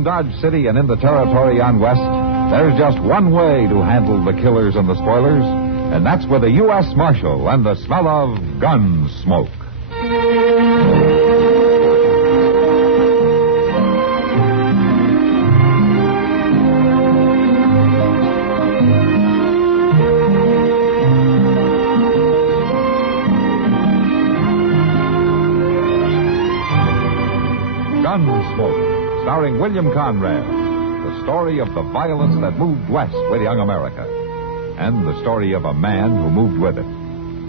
Around Dodge City and in the territory on West, there's just one way to handle the killers and the spoilers, and that's with a U.S. Marshal and the smell of gun smoke. Gunsmoke, starring William Conrad. The story of the violence that moved west with young America. And the story of a man who moved with it.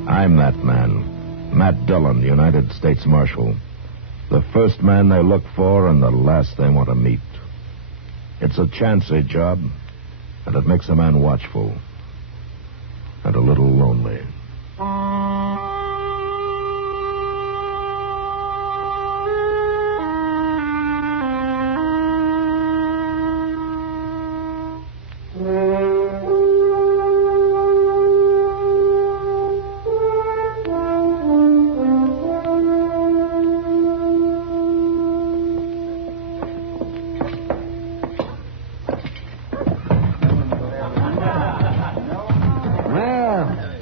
I'm that man. Matt Dillon, United States Marshal. The first man they look for and the last they want to meet. It's a chancy job, and it makes a man watchful. And a little lonely.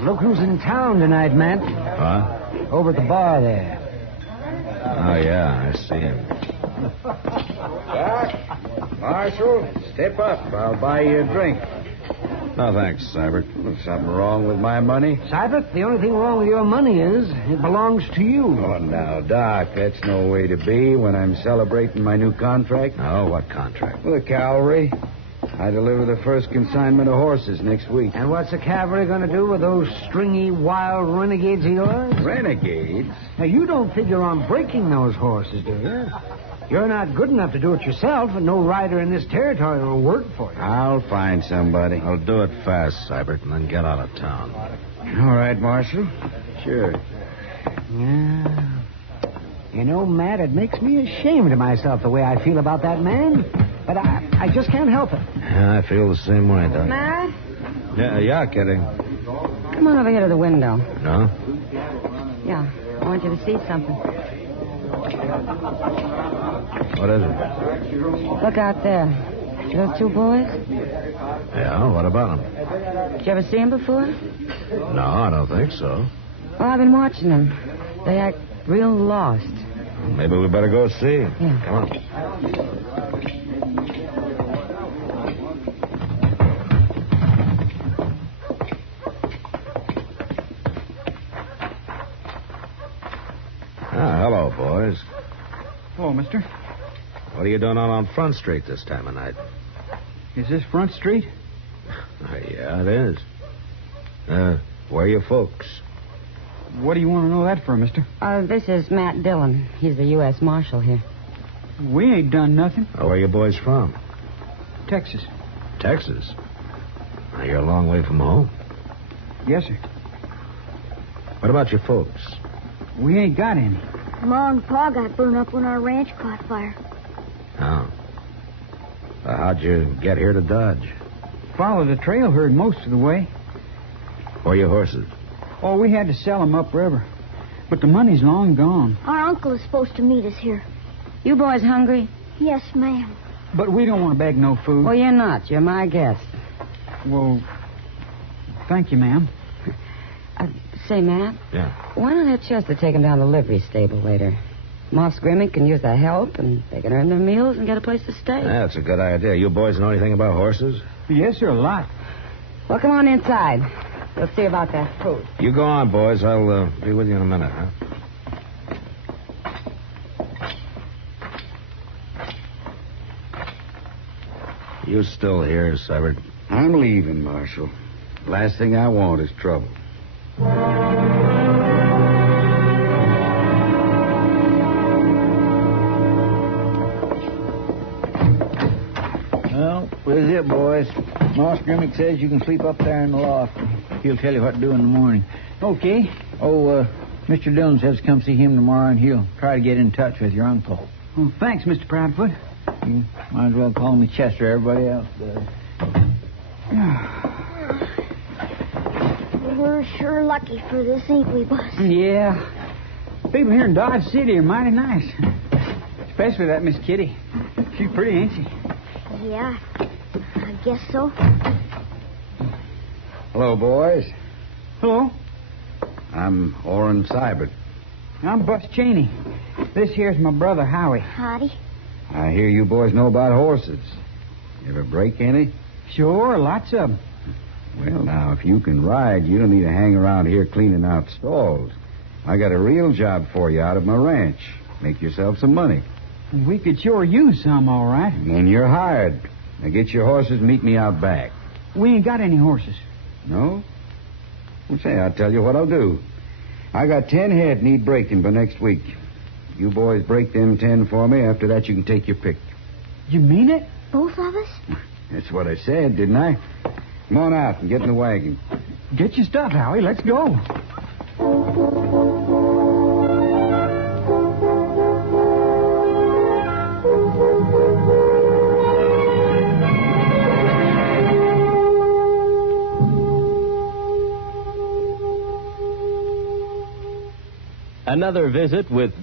Look who's in town tonight, Matt. Huh? Over at the bar there. Oh, yeah, I see him. Doc, Marshal, step up. I'll buy you a drink. No, thanks, Seibert. Something wrong with my money? Seibert, the only thing wrong with your money is it belongs to you. Oh, now, Doc, that's no way to be when I'm celebrating my new contract. Oh, what contract? With the cavalry. I deliver the first consignment of horses next week. And what's the cavalry going to do with those stringy, wild renegades of yours? Renegades? Now, you don't figure on breaking those horses, do you? You're not good enough to do it yourself, and no rider in this territory will work for you. I'll find somebody. I'll do it fast, Seibert, and then get out of town. All right, Marshal. Sure. Yeah. You know, Matt, it makes me ashamed of myself the way I feel about that man. But I just can't help it. Yeah, I feel the same way, Doc. Matt? Yeah, kidding. Come on over here to the window. No? Yeah, I want you to see something. What is it? Look out there. See those two boys? Yeah, what about them? Did you ever see them before? No, I don't think so. Well, I've been watching them. They act real lost. Maybe we better go see. Yeah. Come on. Hello, boys. Hello, mister. What are you doing out on Front Street this time of night? Is this Front Street? Yeah, it is. Where are your folks? What do you want to know that for, mister? This is Matt Dillon. He's the U.S. Marshal here. We ain't done nothing. Where are you boys from? Texas. Texas? Now, you're a long way from home. Yes, sir. What about your folks? We ain't got any. Ma and Pa got burned up when our ranch caught fire. Oh. How'd you get here to Dodge? Followed the trail herd most of the way. Where are your horses? Oh, we had to sell them upriver. But the money's long gone. Our uncle is supposed to meet us here. You boys hungry? Yes, ma'am. But we don't want to beg no food. Well, you're not. You're my guest. Well, thank you, ma'am. Say, Matt. Yeah. Why don't have Chester take him down to the livery stable later? Moss Grimmick can use the help, and they can earn their meals and get a place to stay. Yeah, that's a good idea. You boys know anything about horses? Yes, sir, a lot. Well, come on inside. We'll see about that food. You go on, boys. I'll be with you in a minute, huh? You still here, Seibert? I'm leaving, Marshal. Last thing I want is trouble. Well, this is it, boys. Moss Grimmick says you can sleep up there in the loft. He'll tell you what to do in the morning. Okay. Oh, Mr. Dillon says come see him tomorrow, and he'll try to get in touch with your uncle. Well, thanks, Mr. Proudfoot. You might as well call me Chester. Everybody else does. We're sure lucky for this, ain't we, boss? Yeah. People here in Dodge City are mighty nice. Especially that Miss Kitty. She's pretty, ain't she? Yeah, I guess so. Hello, boys. Hello. I'm Orrin Seibert. I'm Bus Cheney. This here's my brother, Howie. Howdy. I hear you boys know about horses. You ever break any? Sure, lots of 'em. Well, now, if you can ride, you don't need to hang around here cleaning out stalls. I got a real job for you out at my ranch. Make yourself some money. We could sure use some, all right. And you're hired. Now get your horses and meet me out back. We ain't got any horses. No? Well, say, I'll tell you what I'll do. I got 10 head need breaking for next week. You boys break them 10 for me. After that, you can take your pick. You mean it? Both of us? That's what I said, didn't I? Come on out and get in the wagon. Get your stuff, Howie. Let's go. Another visit with...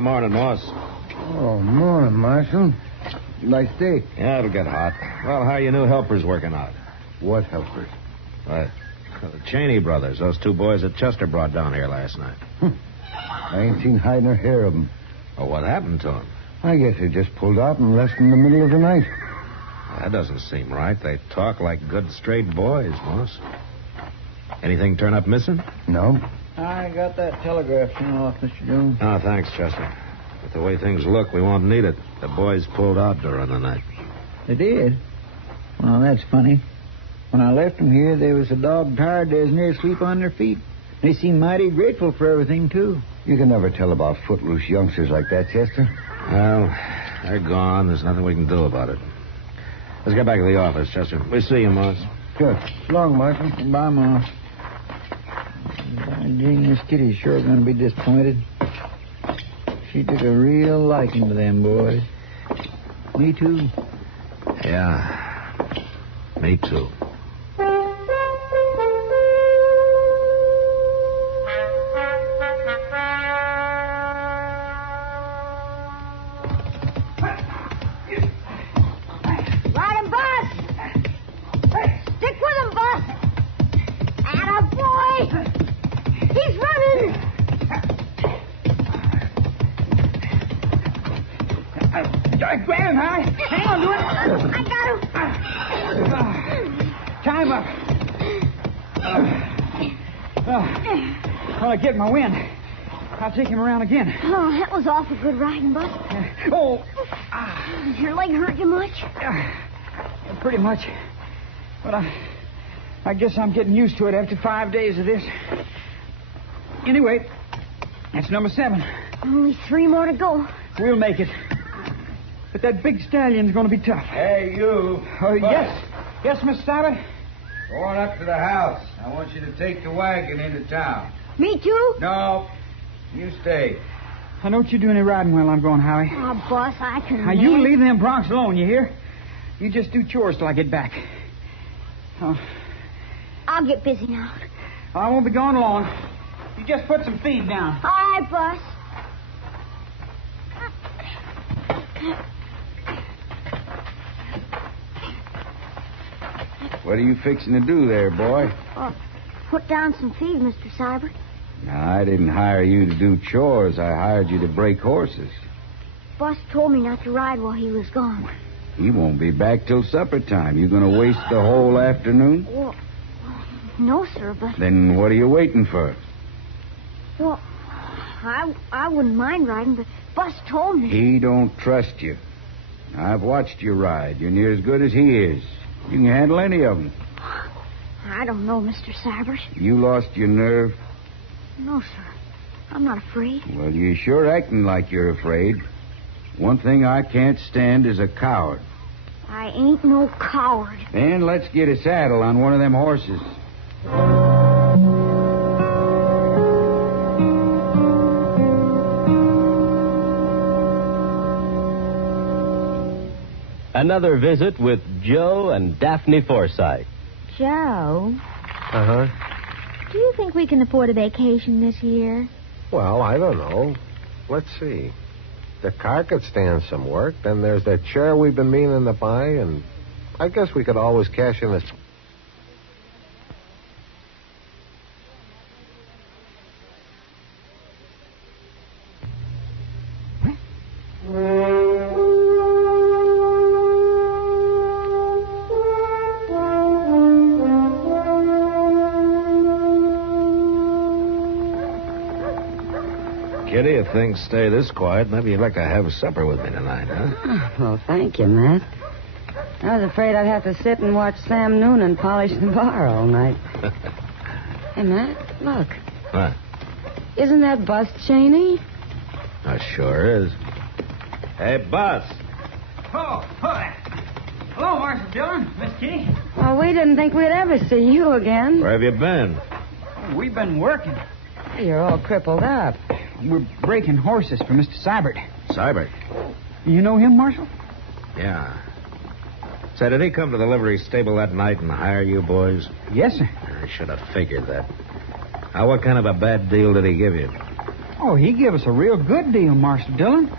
Morning, Moss. Oh, morning, Marshal. Nice day. Yeah, it'll get hot. Well, how are your new helpers working out? What helpers? The Cheney brothers, those two boys that Chester brought down here last night. I ain't seen hide nor hair of them. Well, what happened to them? I guess they just pulled out and left in the middle of the night. That doesn't seem right. They talk like good, straight boys, Moss. Anything turn up missing? No. I got that telegraph sent off, Mr. Jones. Oh, thanks, Chester. But the way things look, we won't need it. The boys pulled out during the night. They did? Well, that's funny. When I left them here, they was so dog tired they was near asleep on their feet. They seemed mighty grateful for everything, too. You can never tell about footloose youngsters like that, Chester. Well, they're gone. There's nothing we can do about it. Let's get back to the office, Chester. We'll see you, Moss. Good. So long, Marshal. Bye, Moss. By Jane, Miss Kitty's sure going to be disappointed. She took a real liking to them boys. Me, too. Yeah, me too. Ride him, Bus! Stick with him, Bus! Attaboy! He's running! Grab him, Howie. Hang on to it. I got him. Tie him up. Well, I get my wind. I'll take him around again. Oh, that was awful good riding, Bus. Oh, Does your leg hurt you much? pretty much. But I guess I'm getting used to it after 5 days of this. Anyway, that's number 7. Only 3 more to go. We'll make it. But that big stallion's going to be tough. Hey, you. Yes. Yes, Miss Stabber? Go on up to the house. I want you to take the wagon into town. Me too? No, you stay. I don't you do any riding while I'm going, Howie. Oh, Boss, I can... Now, you leave them broncs alone, you hear? You just do chores till I get back. Oh, I'll get busy now. I won't be gone long. You just put some feed down. All right, Boss. What are you fixing to do there, boy? Put down some feed, Mr. Seibert. Now, I didn't hire you to do chores. I hired you to break horses. Boss told me not to ride while he was gone. He won't be back till supper time. You going to waste the whole afternoon? Well, no, sir, but... Then what are you waiting for? Well, I wouldn't mind riding, but Bus told me. He don't trust you. I've watched you ride. You're near as good as he is. You can handle any of them. I don't know, Mr. Seibert. You lost your nerve? No, sir. I'm not afraid. Well, you're sure acting like you're afraid. One thing I can't stand is a coward. I ain't no coward. Then let's get a saddle on one of them horses. another visit with Joe and Daphne Forsythe. Joe, Uh-huh. do you think we can afford a vacation this year? Well, I don't know. Let's see. The car could stand some work. Then there's that chair we've been meaning to buy, and I guess we could always cash in this. Kitty, if things stay this quiet, maybe you'd like to have supper with me tonight, huh? Oh, well, thank you, Matt. I was afraid I'd have to sit and watch Sam Noonan polish the bar all night. Hey, Matt, look. What? Isn't that Bus Cheney? Sure is. Hey, Bus. Oh, hi. Hello, Marshal Dillon, Miss Kitty. Well, we didn't think we'd ever see you again. Where have you been? We've been working. You're all crippled up. We're breaking horses for Mr. Seibert. Seibert? You know him, Marshal? Yeah. Say, did he come to the livery stable that night and hire you boys? Yes, sir. I should have figured that. Now, what kind of a bad deal did he give you? Oh, he gave us a real good deal, Marshal Dillon.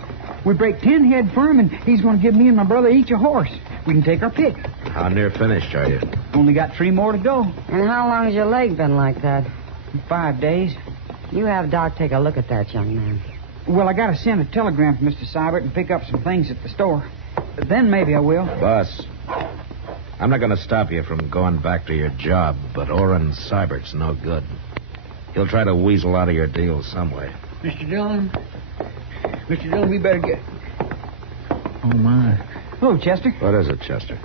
We break 10 head for him, and he's going to give me and my brother each a horse. We can take our pick. How near finished are you? Only got 3 more to go. And how long has your leg been like that? 5 days. You have Doc take a look at that young man. Well, I got to send a telegram to Mr. Seibert and pick up some things at the store. Then maybe I will. Bus, I'm not going to stop you from going back to your job, but Orrin Seibert's no good. He'll try to weasel out of your deal some way. Mr. Dillon, we better get... Oh, my. Hello, Chester. What is it, Chester?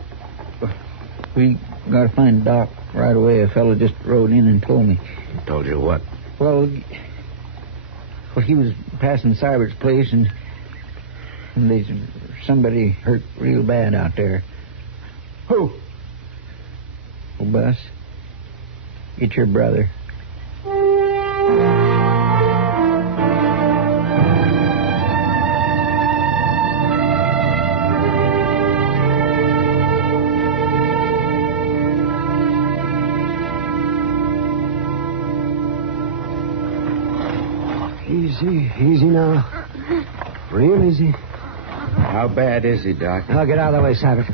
We got to find Doc right away. A fellow just rode in and told me. Told you what? Well, he was passing Seibert's place, and there's somebody hurt real bad out there. Who? Oh, Bus, it's your brother. Easy now. Real easy. How bad is he, Doc? I'll get out of the way, Seibert.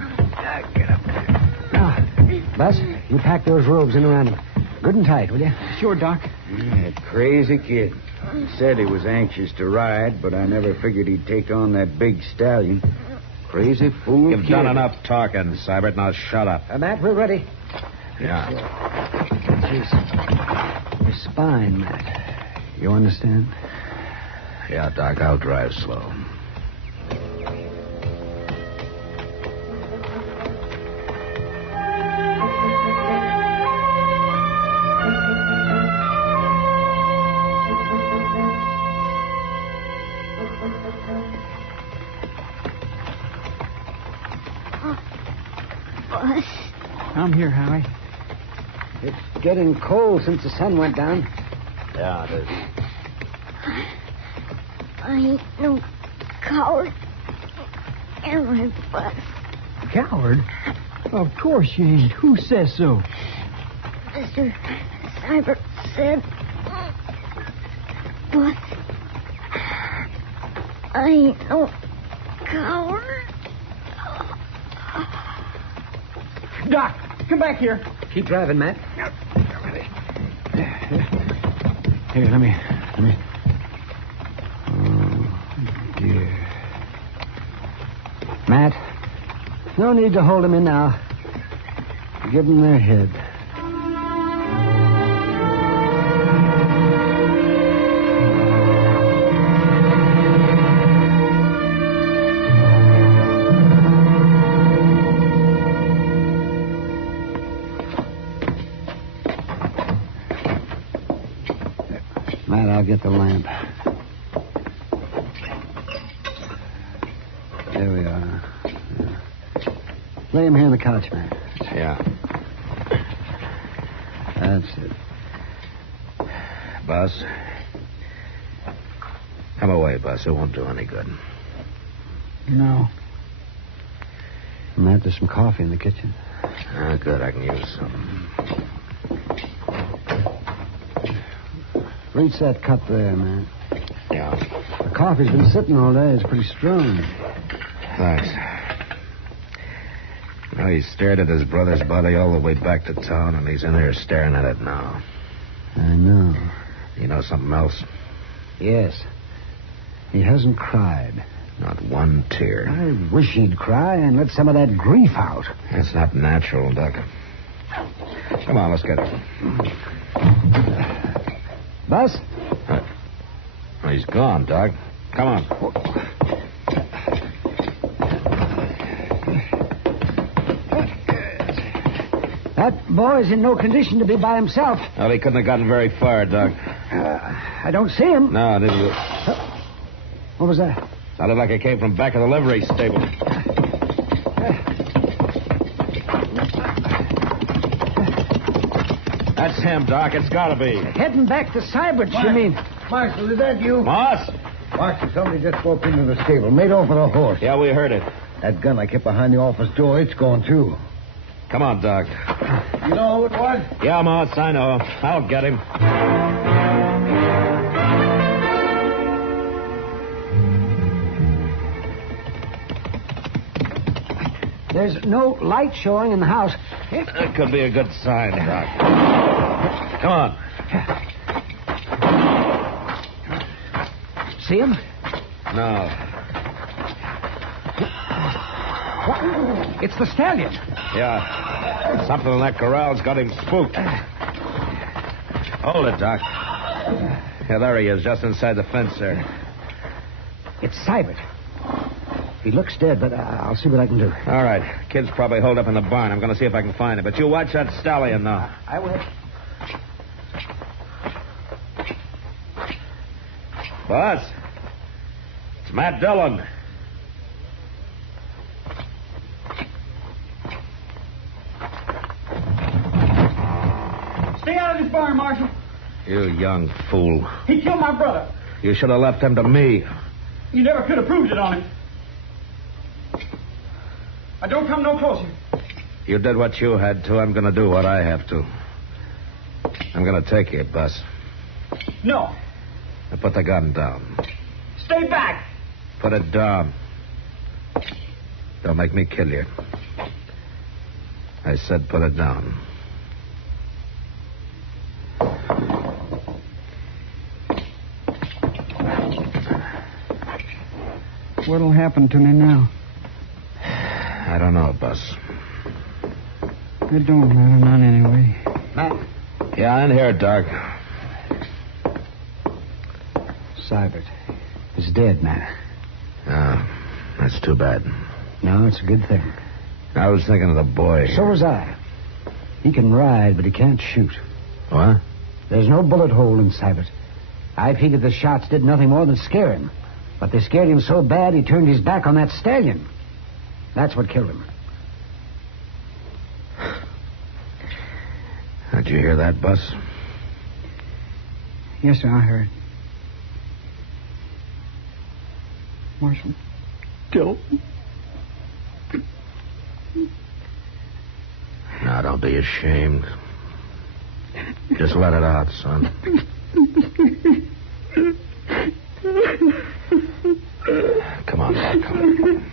Get up there. Now, Bus, you pack those robes in around him. Good and tight, will you? Sure, Doc. That crazy kid. He said he was anxious to ride, but I never figured he'd take on that big stallion. Crazy fool You've kid. done enough talking, Seibert. Now shut up. Matt, we're ready. Yeah. Jeez. Your spine, Matt. You understand? Yeah, Doc, I'll drive slow. Bus. I'm here, Howie. It's getting cold since the sun went down. Yeah, it is. I ain't no coward. Am I, Bus? Coward? Of course you ain't. Who says so? Mr. Seibert said... Bus, I ain't no coward. Doc, come back here. Keep driving, Matt. Here, let me. Oh, dear. Matt, no need to hold them in now. Give them their head. Matt, I'll get the lamp. There we are. Lay him here on the couch, man. Yeah. That's it. Bus. Come away, Bus. It won't do any good. No. Matt, there's some coffee in the kitchen. Ah, good. I can use some. Reach that cup there, man. Yeah. The coffee's been sitting all day. It's pretty strong. Thanks. Well, he stared at his brother's body all the way back to town, and he's in there staring at it now. I know. You know something else? Yes. He hasn't cried. Not one tear. I wish he'd cry and let some of that grief out. That's not natural, Doc. Come on, let's get it. Bus? Well, he's gone, Doc. Come on. That boy's in no condition to be by himself. Well, he couldn't have gotten very far, Doc. I don't see him. No, it didn't. What was that? Sounded like it came from back of the livery stable. That's him, Doc. It's got to be. Heading back to Cybert, you mean? Marshal, is that you? Moss? Marshal, somebody just broke into the stable, made off with a horse. Yeah, we heard it. That gun I kept behind the office door, it's gone too. Come on, Doc. You know who it was? Yeah, Moss, I know. I'll get him. There's no light showing in the house. That could be a good sign, Doc. Come on. See him? No. What? It's the stallion. Yeah. Something in that corral's got him spooked. Hold it, Doc. Yeah, there he is, just inside the fence there. It's Cybert. He looks dead, but I'll see what I can do. All right. Kid's probably holed up in the barn. I'm going to see if I can find him. But you watch that stallion now. I will. Boss, it's Matt Dillon. Stay out of this barn, Marshal. You young fool. He killed my brother. You should have left him to me. You never could have proved it on him. I don't come no closer. You did what you had to. I'm going to do what I have to. I'm going to take you, Bus. No. Now put the gun down. Stay back. Put it down. Don't make me kill you. I said put it down. What'll happen to me now? I don't know, Bus. It don't matter, none anyway. Matt. Yeah, I'm here, Doc. Cybert is dead, Matt. That's too bad. No, it's a good thing. I was thinking of the boy. So was I. He can ride, but he can't shoot. What? There's no bullet hole in Cybert. I figured the shots did nothing more than scare him. But they scared him so bad he turned his back on that stallion. That's what killed him. Did you hear that, Bus? Yes, sir, I heard. Marshal, kill him. Now, don't be ashamed. Just let it out, son. Come on, Doc. Come on.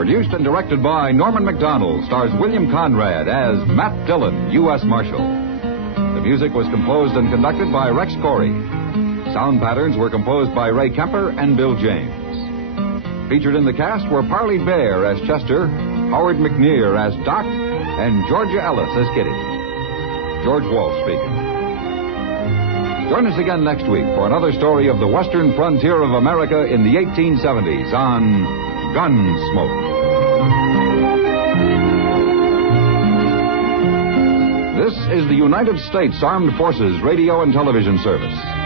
Produced and directed by Norman McDonald, stars William Conrad as Matt Dillon, U.S. Marshal. The music was composed and conducted by Rex Corey. Sound patterns were composed by Ray Kemper and Bill James. Featured in the cast were Parley Bear as Chester, Howard McNear as Doc, and Georgia Ellis as Kitty. George Walsh speaking. Join us again next week for another story of the western frontier of America in the 1870s on Gunsmoke. This is the United States Armed Forces Radio and Television Service.